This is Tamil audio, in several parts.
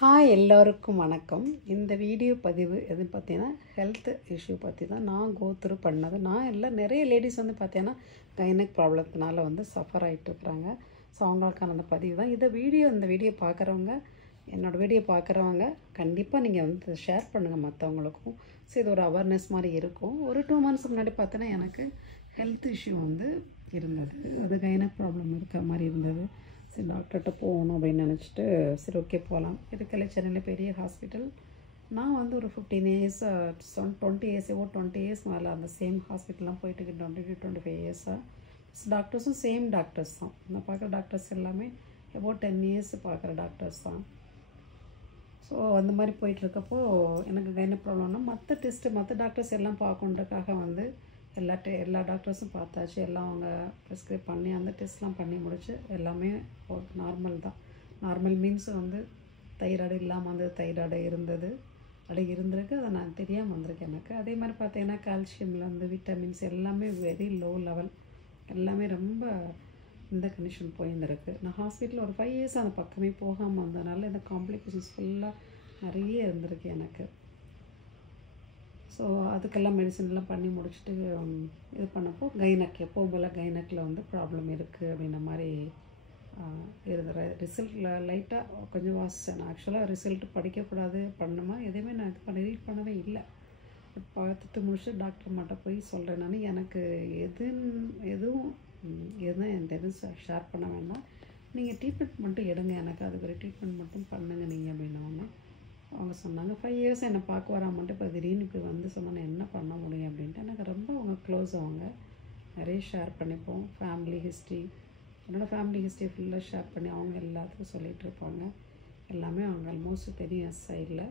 ஹாய் எல்லோருக்கும் வணக்கம். இந்த வீடியோ பதிவு எதுன்னு பார்த்தீங்கன்னா ஹெல்த் இஷ்யூ பற்றி தான் நான் கோத்ரூ பண்ணது. நான் இல்லை, நிறைய லேடிஸ் வந்து பார்த்தீங்கன்னா கைனக் ப்ராப்ளத்தினால வந்து சஃபர் ஆகிட்டு இருக்கிறாங்க. ஸோ அவங்களுக்கான அந்த பதிவு தான் இந்த வீடியோ பார்க்குறவங்க, என்னோடய வீடியோ பார்க்குறவங்க கண்டிப்பாக நீங்கள் வந்து ஷேர் பண்ணுங்கள் மற்றவங்களுக்கும். ஸோ இது ஒரு அவேர்னஸ் மாதிரி இருக்கும். ஒரு 2 months முன்னாடி பார்த்தீங்கன்னா எனக்கு ஹெல்த் இஷ்யூ வந்து இருந்தது. அது கைனக் ப்ராப்ளம் இருக்கிற மாதிரி இருந்தது. சரி, டாக்டர்கிட்ட போகணும் அப்படின்னு நினச்சிட்டு சரி ஓகே போகலாம். இதுக்கெல்ல சென்னையில் பெரிய ஹாஸ்பிட்டல். நான் வந்து ஒரு 15 years 20 years மேலே அந்த சேம் ஹாஸ்பிட்டல்லாம் போயிட்டு 25 years டாக்டர்ஸும் சேம் டாக்டர்ஸ் தான். நான் பார்க்குற டாக்டர்ஸ் எல்லாமே about 10 years பார்க்குற டாக்டர்ஸ் தான். ஸோ அந்த மாதிரி போயிட்டுருக்கப்போ எனக்கு கைன ப்ராப்ளம்னா மற்ற டாக்டர்ஸ் எல்லாம் பார்க்கணுன்றக்காக வந்து எல்லா டாக்டர்ஸும் பார்த்தாச்சு. எல்லாம் அவங்க ப்ரிஸ்கிரைப் பண்ணி அந்த டெஸ்ட்லாம் பண்ணி முடிச்சு எல்லாமே நார்மல் தான். நார்மல் மீன்ஸ் வந்து தைராய்டு இல்லாமல் வந்து தைராய்டு இருந்தது, அப்படி இருந்திருக்கு. அதை நான் தெரியாமல் வந்திருக்கேன் எனக்கு. அதே மாதிரி பார்த்தீங்கன்னா கால்சியம்லேருந்து விட்டமின்ஸ் எல்லாமே வெரி லோ லெவல், எல்லாமே ரொம்ப இந்த கண்டிஷன் போயிருந்திருக்கு. நான் ஹாஸ்பிட்டலில் ஒரு 5 years அந்த பக்கமே போகாமல் வந்ததுனால இந்த காம்ப்ளிகேஷன்ஸ் ஃபுல்லாக நிறைய இருந்திருக்கு எனக்கு. ஸோ அதுக்கெல்லாம் மெடிசன்லாம் பண்ணி முடிச்சுட்டு இது பண்ணப்போ கைனக் எப்போவும் போல் கைனக்கில் வந்து ப்ராப்ளம் இருக்குது அப்படின்ற மாதிரி இருந்த ரிசல்ட்டில் லைட்டாக கொஞ்சம் வாசிச்சேன். நான் ஆக்சுவலாக ரிசல்ட் படிக்கக்கூடாது பண்ணுமா எதுவுமே நான் ரீட் பண்ணவே இல்லை. பட் பார்த்துட்டு முடிச்சுட்டு டாக்டர் மட்டும் போய் சொல்கிறேன் நான், எனக்கு எதுவும் ஷேர் பண்ண வேண்டாம், நீங்கள் ட்ரீட்மெண்ட் மட்டும் எடுங்க, எனக்கு அதுக்கு ஒரு ட்ரீட்மெண்ட் மட்டும் பண்ணுங்கள் நீங்கள் அப்படின்னோடனே அவங்க சொன்னாங்க 5 years என்னை பார்க்க வராமன்ட்டு இப்போ திடீர்னு இப்படி வந்து சொன்னால் என்ன பண்ண முடியும் அப்படின்ட்டு. எனக்கு ரொம்ப அவங்க க்ளோஸ், அவங்க நிறைய ஷேர் பண்ணிப்போம். ஃபேமிலி ஹிஸ்ட்ரி, என்னோடய ஃபேமிலி ஹிஸ்ட்ரி ஃபுல்லாக ஷேர் பண்ணி அவங்க எல்லாத்துக்கும் சொல்லிகிட்டு இருப்பாங்க. எல்லாமே அவங்க ஆல்மோஸ்ட் தெரியும் என் சைடில்.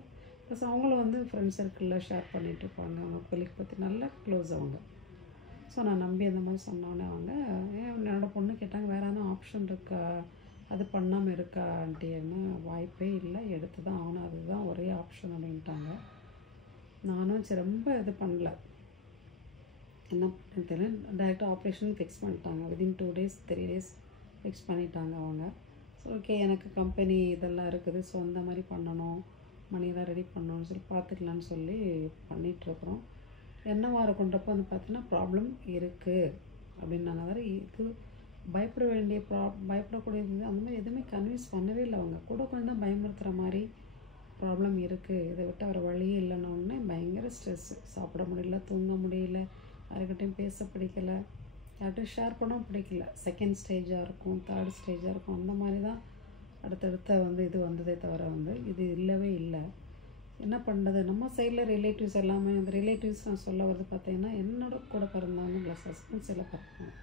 ப்ளஸ் அவங்களும் வந்து ஃப்ரெண்ட்ஸ் சர்க்கிளில் ஷேர் பண்ணிகிட்ருப்பாங்க. அவங்க கொலிக் பற்றி நல்லா க்ளோஸ் அவங்க. ஸோ நான் நம்பி அந்த மாதிரி சொன்னோன்னே அவங்க என்னோடய பொண்ணு கேட்டாங்க வேறு எதுவும் ஆப்ஷன் இருக்கா, அது பண்ணாமல் இருக்கா ஆண்டி, என்ன வாய்ப்பே இல்லை, எடுத்து தான் ஆகணும், அதுதான் ஒரே ஆப்ஷன் அப்படின்ட்டாங்க. நானும் சரி ரொம்ப இது பண்ணல, என்ன பண்ணுறது தெரியல. டைரெக்டாக ஆப்ரேஷன் ஃபிக்ஸ் பண்ணிட்டாங்க. வித்தின் 2 days 3 days ஃபிக்ஸ் பண்ணிட்டாங்க அவங்க. ஸோ ஓகே, எனக்கு கம்பெனி இதெல்லாம் இருக்குது, ஸோ அந்த மாதிரி பண்ணணும், மணியெல்லாம் ரெடி பண்ணணும்னு சொல்லி பார்த்துக்கலான்னு சொல்லி பண்ணிகிட்ருக்குறோம். என்னவா இருக்குன்றப்போ வந்து பார்த்தீங்கன்னா ப்ராப்ளம் இருக்குது அப்படின்னாங்க. வேறு இது பயப்படக்கூடியது அந்த மாதிரி எதுவுமே கன்வின்ஸ் பண்ணவே இல்லை. அவங்க கூட கொஞ்சம் தான் பயமுறுத்துகிற மாதிரி ப்ராப்ளம் இருக்குது, இதை விட்டு அவர் வழியே இல்லைன்னொடனே பயங்கர ஸ்ட்ரெஸ்ஸு. சாப்பிட முடியல, தூங்க முடியல, யாருக்கிட்டையும் பேச பிடிக்கலை, யார்கிட்டையும் ஷேர் பண்ணவும் பிடிக்கல. 2nd ஸ்டேஜாக இருக்கும், 3rd ஸ்டேஜாக இருக்கும், அந்த மாதிரி தான் அடுத்தடுத்த வந்து இது வந்ததே தவிர வந்து இது இல்லவே இல்லை. என்ன பண்ணுறது, நம்ம சைடில் ரிலேட்டிவ்ஸ் எல்லாமே அந்த ரிலேட்டிவ்ஸ் நான் சொல்ல வருது பார்த்தீங்கன்னா என்னோட கூட பிறந்தவங்க ப்ளஸ் ஹஸ்பண்ட்ஸ் எல்லாம் பிறப்பாங்க.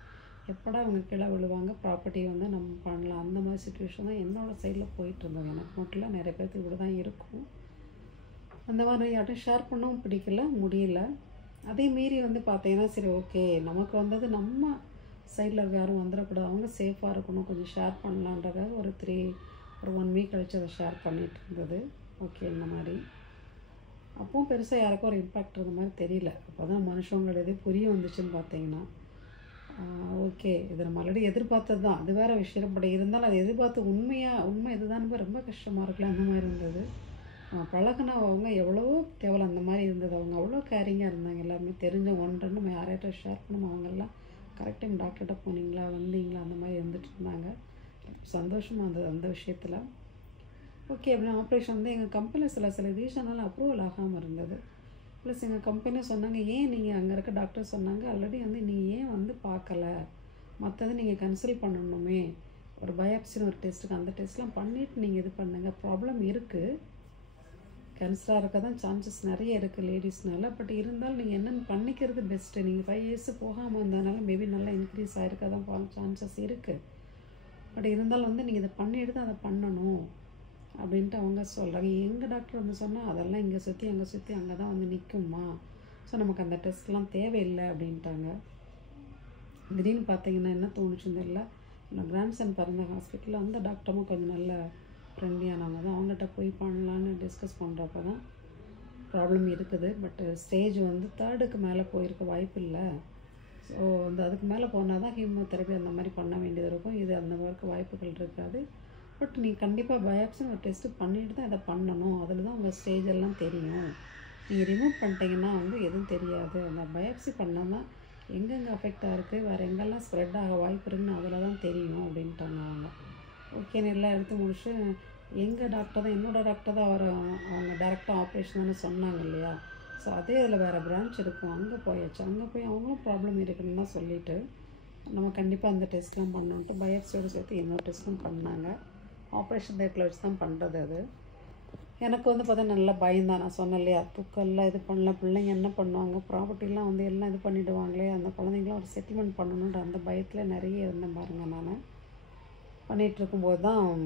எப்படா அவங்க கீழே விழுவாங்க, ப்ராப்பர்ட்டி வந்து நம்ம பண்ணலாம், அந்த மாதிரி சுச்சுவேஷன் தான் என்னோடய சைடில் போயிட்டு இருந்தது. எனக்கு மட்டும் இல்லை, நிறைய பேருக்கு இப்படி தான் இருக்கும். அந்த மாதிரி யார்ட்டும் ஷேர் பண்ணவும் பிடிக்கல, முடியல. அதே மீறி வந்து பார்த்தீங்கன்னா சரி ஓகே, நமக்கு வந்தது நம்ம சைடில் இருக்க யாரும் வந்துடக்கூடாது, அவங்க சேஃபாக இருக்கணும், கொஞ்சம் ஷேர் பண்ணலான்றத ஒரு 1 week கழித்து அதை ஷேர் பண்ணிகிட்டு இருந்தது. ஓகே, இந்த மாதிரி அப்பவும் பெருசாக யாருக்கும் ஒரு இம்பேக்ட் இருந்த மாதிரி தெரியல. அப்போ தான் மனுஷங்களோட இது புரிய வந்துச்சுன்னு பார்த்தீங்கன்னா ஓகே, இது நம்ம ஆல்ரெடி எதிர்பார்த்தது தான், அது வேறு விஷயம். பட் இருந்தாலும் அது எதிர்பார்த்து உண்மை இதுதான் ரொம்ப கஷ்டமாக இருக்கலாம். அந்த மாதிரி இருந்தது. பழகினா அவங்க எவ்வளோ தேவலை அந்த மாதிரி இருந்தது. அவங்க அவ்வளோ கேரிங்காக இருந்தாங்க. எல்லாருமே தெரிஞ்ச ஒன்று நம்ம யார்கிட்ட ஷேர் பண்ணணும், அவங்கெல்லாம் கரெக்ட் டைம் டாக்டர்கிட்ட போனீங்களா வந்தீங்களா அந்த மாதிரி இருந்துட்டு இருந்தாங்க. சந்தோஷமாக இருந்தது அந்த விஷயத்தில். ஓகே, அப்படின்னா ஆப்ரேஷன் வந்து எங்கள் கம்பெனியில் சில ரீசனால் அப்ரூவல் ஆகாமல் இருந்தது. ப்ளஸ் எங்கள் கம்பெனி சொன்னாங்க, ஏன் நீங்கள் அங்கே இருக்க டாக்டர் சொன்னாங்க ஆல்ரெடி வந்து நீங்கள் ஏன் வந்து பார்க்கலை, மற்றது நீங்கள் கன்சல்ட் பண்ணணுமே, ஒரு பயாப்சின்னு ஒரு டெஸ்ட்டுக்கு அந்த டெஸ்ட்லாம் பண்ணிவிட்டு நீங்கள் இது பண்ணுங்கள். ப்ராப்ளம் இருக்குது, கேன்சராக இருக்க தான் சான்சஸ் நிறைய இருக்குது லேடிஸ்னால. பட் இருந்தாலும் நீங்கள் என்னென்னு பண்ணிக்கிறது பெஸ்ட்டு. நீங்கள் 5 years போகாமல் இருந்ததுனால மேபி நல்லா இன்க்ரீஸ் ஆகிருக்க தான் சான்சஸ் இருக்குது. பட் இருந்தாலும் வந்து நீங்கள் இதை பண்ணிட்டு தான் அதை பண்ணணும் அப்படின்ட்டு அவங்க சொல்கிறாங்க. எங்கள் டாக்டர் வந்து சொன்னால் அதெல்லாம் இங்கே சுற்றி அங்கே தான் வந்து நிற்குமா, ஸோ நமக்கு அந்த டெஸ்ட்லாம் தேவையில்லை அப்படின்ட்டாங்க. திடீர்னு பார்த்தீங்கன்னா என்ன தோணுச்சுன்னு தெரியல, நான் கிராண்ட்சன் பிறந்த ஹாஸ்பிட்டலில் அந்த டாக்டரும் கொஞ்சம் நல்ல ஃப்ரெண்ட்லியானவங்க தான். அவங்ககிட்ட போய் பண்ணலான்னு டிஸ்கஸ் பண்ணுறப்ப தான் ப்ராப்ளம் இருக்குது. பட் ஸ்டேஜ் வந்து 3rd மேலே போயிருக்க வாய்ப்பு இல்லை. ஸோ அதுக்கு மேலே போனால் தான் ஹீமோதெரப்பி அந்த மாதிரி பண்ண வேண்டியது இருக்கும். இது அந்த மாதிரி வாய்ப்புகள் இருக்காது. பட் நீ கண்டிப்பாக பயாப்சின்னு ஒரு டெஸ்ட்டு பண்ணிட்டு தான் இதை பண்ணணும். அதில் தான் உங்கள் ஸ்டேஜ் எல்லாம் தெரியும். நீங்கள் ரிமூவ் பண்ணிட்டீங்கன்னா வந்து எதுவும் தெரியாது. அந்த பயாப்சி பண்ணால் தான் எங்கெங்கே அஃபெக்ட் ஆகிருக்கு, வேறு எங்கெல்லாம் ஸ்ப்ரெட் ஆக வாய்ப்பு இருக்குன்னு அதில் தான் தெரியும் அப்படின்ட்டாங்க அவங்க. ஓகேன்னு எல்லாம் எடுத்து முடிச்சு எங்கள் டாக்டர் தான், என்னோடய டாக்டர் தான் அவங்க டேரெக்டாக ஆப்ரேஷன் தானே சொன்னாங்க இல்லையா. ஸோ அதே அதில் வேறு பிரான்ச் இருக்கும், அங்கே போயாச்சு. அங்கே போய் அவங்களும் ப்ராப்ளம் இருக்குன்னு தான் சொல்லிவிட்டு நம்ம கண்டிப்பாக அந்த டெஸ்ட்லாம் பண்ணணுன்ட்டு பயாப்சியோடு சேர்த்து இன்னொரு டெஸ்ட்டும் பண்ணாங்க. ஆப்ரேஷன் தேட்டரில் வச்சு தான் பண்ணுறது அது. எனக்கு வந்து பார்த்தா நல்லா பயந்தான். நான் சொன்னேன் இல்லையா, தூக்கெல்லாம் இது பண்ணல, பிள்ளைங்க என்ன பண்ணுவாங்க, ப்ராப்பர்ட்டிலாம் வந்து எல்லாம் இது பண்ணிவிடுவாங்களே, அந்த குழந்தைங்களாம் ஒரு செட்டில்மெண்ட் பண்ணணுன்ற அந்த பயத்தில் நிறைய இருந்தேன் பாருங்கள். நான் பண்ணிகிட்ருக்கும்போது தான்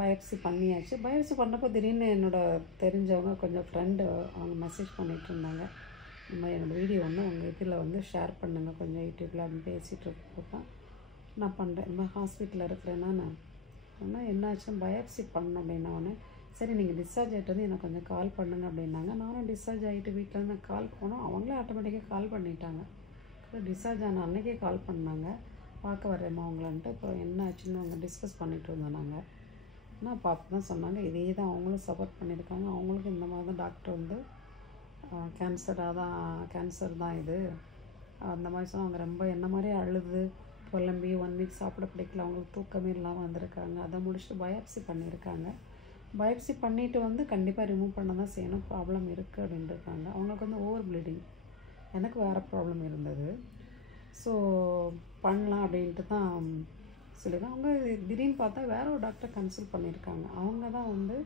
பயாப்சி பண்ணியாச்சு. பயாப்சி பண்ணப்போ திடீர்னு என்னோடய தெரிஞ்சவங்க கொஞ்சம் ஃப்ரெண்டு அவங்க மெசேஜ் பண்ணிகிட்டு இருந்தாங்க, இந்த மாதிரி என்னோடய வீடியோ ஒன்று உங்கள் இதில் வந்து ஷேர் பண்ணுங்கள் கொஞ்சம் யூடியூப்பில் அப்படின்னு பேசிகிட்டு இருக்கப்போ தான் நான் பண்ணுறேன். இந்த மாதிரி ஹாஸ்பிட்டலில் இருக்கிறேன்னா நான் ஆனால் என்ன ஆச்சுன்னா பயாப்சி பண்ணணும் அப்படின்னா ஒன்று. சரி நீங்கள் டிஸ்சார்ஜ் ஆகிட்டு வந்து எனக்கு கொஞ்சம் கால் பண்ணுங்கள் அப்படின்னாங்க. நானும் டிஸ்சார்ஜ் ஆகிட்டு வீட்டிலேருந்து கால் போனோம், அவங்களே ஆட்டோமேட்டிக்காக கால் பண்ணிட்டாங்க. டிஸ்சார்ஜ் ஆன அன்றைக்கே கால் பண்ணாங்க, பார்க்க வரேம்மா அவங்களான்ட்டு. அப்புறம் என்ன ஆச்சுன்னு அவங்க டிஸ்கஸ் பண்ணிகிட்டு இருந்தோம் நாங்கள். ஆனால் பார்த்து தான் சொன்னாங்க, இதே தான் அவங்களும் சப்போர்ட் பண்ணியிருக்காங்க. அவங்களுக்கும் இந்த மாதிரி தான் டாக்டர் வந்து கேன்சர் தான் இது அந்த மாதிரி சொன்னால் அவங்க ரொம்ப என்ன மாதிரியே அழுது புலம்பி 1 வீக் சாப்பிட பிடிக்கல, அவங்களுக்கு தூக்கமே இல்லாமல் வந்திருக்காங்க. அதை முடிச்சுட்டு பயாப்சி பண்ணியிருக்காங்க. பயாப்சி பண்ணிவிட்டு வந்து கண்டிப்பாக ரிமூவ் பண்ண தான் செய்யணும், ப்ராப்ளம் இருக்குது அப்படின்ட்டு இருக்காங்க. அவங்களுக்கு வந்து ஓவர் ப்ளீடிங், எனக்கு வேறு ப்ராப்ளம் இருந்தது. ஸோ பண்ணலாம் அப்படின்ட்டு தான் சொல்லியிருக்காங்க. அவங்க திடீர்னு பார்த்தா வேற ஒரு டாக்டர் கன்சல்ட் பண்ணியிருக்காங்க. அவங்க தான் வந்து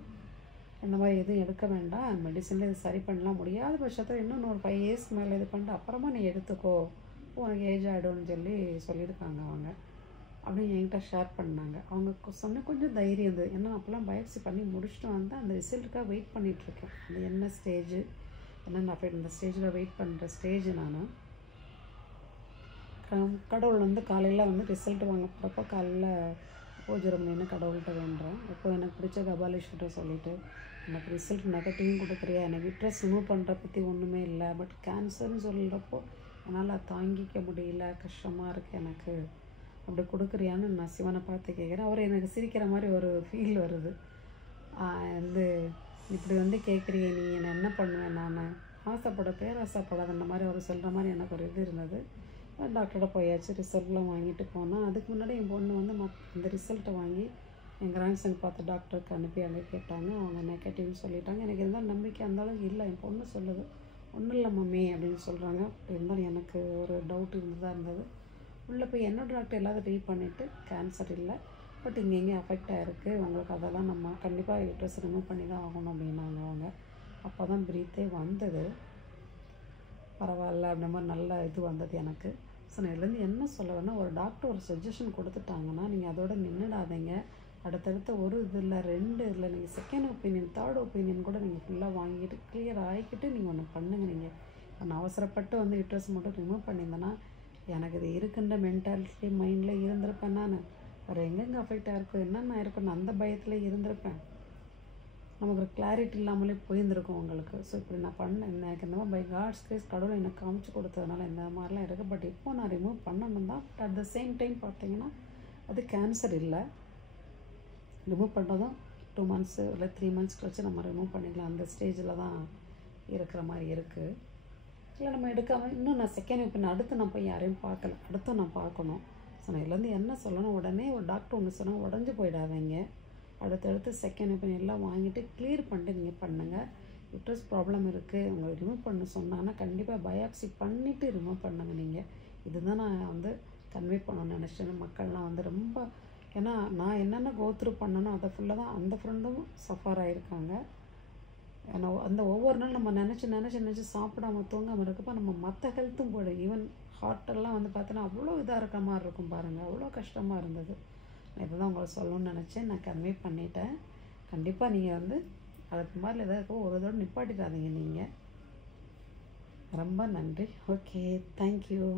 இந்த மாதிரி எதுவும் எடுக்க வேண்டாம், மெடிசனில் இது சரி பண்ணலாம், முடியாத பட்சத்தில் இன்னும் ஒரு 5 இயர்ஸ்க்கு மேலே இது பண்ணிட்டு அப்புறமா நீ எடுத்துக்கோ, உனக்கு ஏஜ் ஆகிடும்னு சொல்லியிருக்காங்க அவங்க அப்படின்னு என்கிட்ட ஷேர் பண்ணாங்க. அவங்க சொன்ன கொஞ்சம் தைரியம் இருந்தது. ஏன்னா அப்போல்லாம் பயாப்சி பண்ணி முடிச்சுட்டு வந்து அந்த ரிசல்ட்டுக்காக வெயிட் பண்ணிகிட்ருக்கேன். அது என்ன ஸ்டேஜு என்னென்ன அஃபெக்ட், இந்த ஸ்டேஜில் வெயிட் பண்ணுற ஸ்டேஜ். நான் கடவுள் வந்து காலையில் வந்து ரிசல்ட் வாங்க போகிறப்போ காலையில் பூஜை ரூம் நின்று கடவுள்கிட்ட வேண்டுறேன். இப்போ எனக்கு பிடிச்ச கபாலீஸ்வரர் சொல்லிவிட்டு எனக்கு ரிசல்ட் நெகட்டிவும் கொடுக்குறியா, எனக்கு யூட்ரஸ் ரிமூவ் பண்ணுற பற்றி ஒன்றுமே இல்லை, பட் கேன்சர்னு சொல்கிறப்போ என்னால் தாங்கிக்க முடியல, கஷ்டமாக இருக்குது எனக்கு, அப்படி கொடுக்குறியான்னு நான் சிவனை பார்த்து கேட்குறேன். அவர் எனக்கு சிரிக்கிற மாதிரி ஒரு ஃபீல் வருது. வந்து இப்படி வந்து கேட்குறியே நீ என்னை என்ன பண்ணுவேன், நான் பேராசைப்படாத அந்த மாதிரி அவர் சொல்கிற மாதிரி எனக்கு ஒரு இது இருந்தது. டாக்டரோட போயாச்சு, ரிசல்ட்லாம் வாங்கிட்டு போனேன். அதுக்கு முன்னாடி என் பொண்ணு வந்து அந்த ரிசல்ட்டை வாங்கி என் கிராண்ட்சன் பார்த்து டாக்டருக்கு அனுப்பி அங்கே கேட்டாங்க. அவங்க நெகட்டிவ்னு சொல்லிட்டாங்க. எனக்கு இருந்தாலும் நம்பிக்கை அந்த அளவுக்கு இல்லை. என் பொண்ணு சொல்லுது ஒன்றும் இல்லை மம்மி அப்படின்னு சொல்கிறாங்க. இருந்தாலும் எனக்கு ஒரு டவுட் இருந்துதான் இருந்தது. உள்ளே போய் என்னோட டாக்டர் எல்லாத்தையும் ரீட் பண்ணிவிட்டு கேன்சர் இல்லை, பட் இங்கே எங்கேயும் அஃபெக்ட் ஆகிருக்கு, உங்களுக்கு அதெல்லாம் நம்ம கண்டிப்பாக யூட்ரஸ் ரிமூவ் பண்ணி தான் ஆகணும் அப்படின்னாங்க அவங்க. அப்போ தான் ப்ரீத்தே வந்தது, பரவாயில்ல அப்படின்ற மாதிரி நல்ல இது வந்தது எனக்கு. ஸோ நான் இதுலேருந்து என்ன சொல்ல வேணா, ஒரு டாக்டர் ஒரு சஜஷன் கொடுத்துட்டாங்கன்னா நீங்கள் அதோட நின்றுடாதீங்க. அடுத்தடுத்த ஒரு இது இல்லை 2 இதில் நீங்கள் செகண்ட் ஒப்பீனியன் 3rd ஒப்பீனியன் கூட நீங்கள் ஃபுல்லாக வாங்கிட்டு கிளியர் ஆகிக்கிட்டு நீங்கள் ஒன்று பண்ணுங்கள். நீங்கள் நான் அவசரப்பட்டு வந்து யூட்ரஸ் மட்டும் ரிமூவ் பண்ணியிருந்தேன்னா எனக்கு இது இருக்குன்ற மென்டாலிட்டி மைண்டில் இருந்திருப்பேன். நான் வேறு எங்கெங்கே அஃபெக்ட் ஆகிருக்கும் என்னென்ன இருக்குன்னு அந்த பயத்தில் இருந்திருப்பேன். நமக்கு ஒரு கிளாரிட்டி இல்லாமலே போயிருந்துருக்கும் உங்களுக்கு. ஸோ இப்படி நான் பண்ணேன், எனக்கு இந்த மாதிரி பை காட்ஸ் கிரேஸ் கடவுள் எனக்கு காமிச்சு கொடுத்ததுனால இந்த மாதிரிலாம் இருக்குது. பட் இப்போ நான் ரிமூவ் பண்ணணும் தான். But at the same time பார்த்தீங்கன்னா அது கேன்சர் இல்லை, ரிமூவ் பண்ணுறதும் 2 months இல்லை 3 months கழிச்சு நம்ம ரிமூவ் பண்ணிக்கலாம். அந்த ஸ்டேஜில் தான் இருக்கிற மாதிரி இருக்குது. இல்லை நம்ம எடுக்காமல் இன்னும் நான் செகண்ட் ஒப்பீனியன் அடுத்து நான் போய் யாரையும் பார்க்கல, அடுத்தும் நான் பார்க்கணும். ஸோ நான் இதுலேருந்து என்ன சொல்லணும், உடனே ஒரு டாக்டர் ஒன்று சொன்னால் உடஞ்சி போயிடாதீங்க. அடுத்தடுத்து செகண்ட் ஒப்பீனியன் எல்லாம் வாங்கிட்டு கிளியர் பண்ணிட்டு நீங்கள் பண்ணுங்கள். யூட்ரஸ் ப்ராப்ளம் இருக்குது உங்களை ரிமூவ் பண்ண சொன்னாங்கன்னா கண்டிப்பாக பயாப்சி பண்ணிவிட்டு ரிமூவ் பண்ணுங்கள். நீங்கள் இதுதான் நான் வந்து கன்வே பண்ணணும்னு நினச்சேன். மக்கள்லாம் வந்து ரொம்ப, ஏன்னா நான் என்னென்ன கோத்ரூ பண்ணணும் அதை ஃபுல்லாக தான் அந்த ஃப்ரெண்டும் சஃபர் ஆகியிருக்காங்க. ஏன்னா அந்த ஒவ்வொரு நாள் நம்ம நினச்சி சாப்பிடாம தூங்காமல் இருக்கப்போ நம்ம மற்ற ஹெல்த்தும் போய்டும். ஈவன் ஹார்ட்டெல்லாம் வந்து பார்த்தோன்னா அவ்வளோ இதாக இருக்க மாதிரி இருக்கும் பாருங்கள், அவ்வளோ கஷ்டமாக இருந்தது. நான் இதை தான் உங்களை சொல்லணும்னு நினச்சேன், நான் கன்வே பண்ணிட்டேன். கண்டிப்பாக நீங்கள் வந்து அதுக்கு மாதிரி எதாவது ஒரு தடவை நிப்பாட்டிடாதீங்க நீங்கள். ரொம்ப நன்றி. Okay, thank you.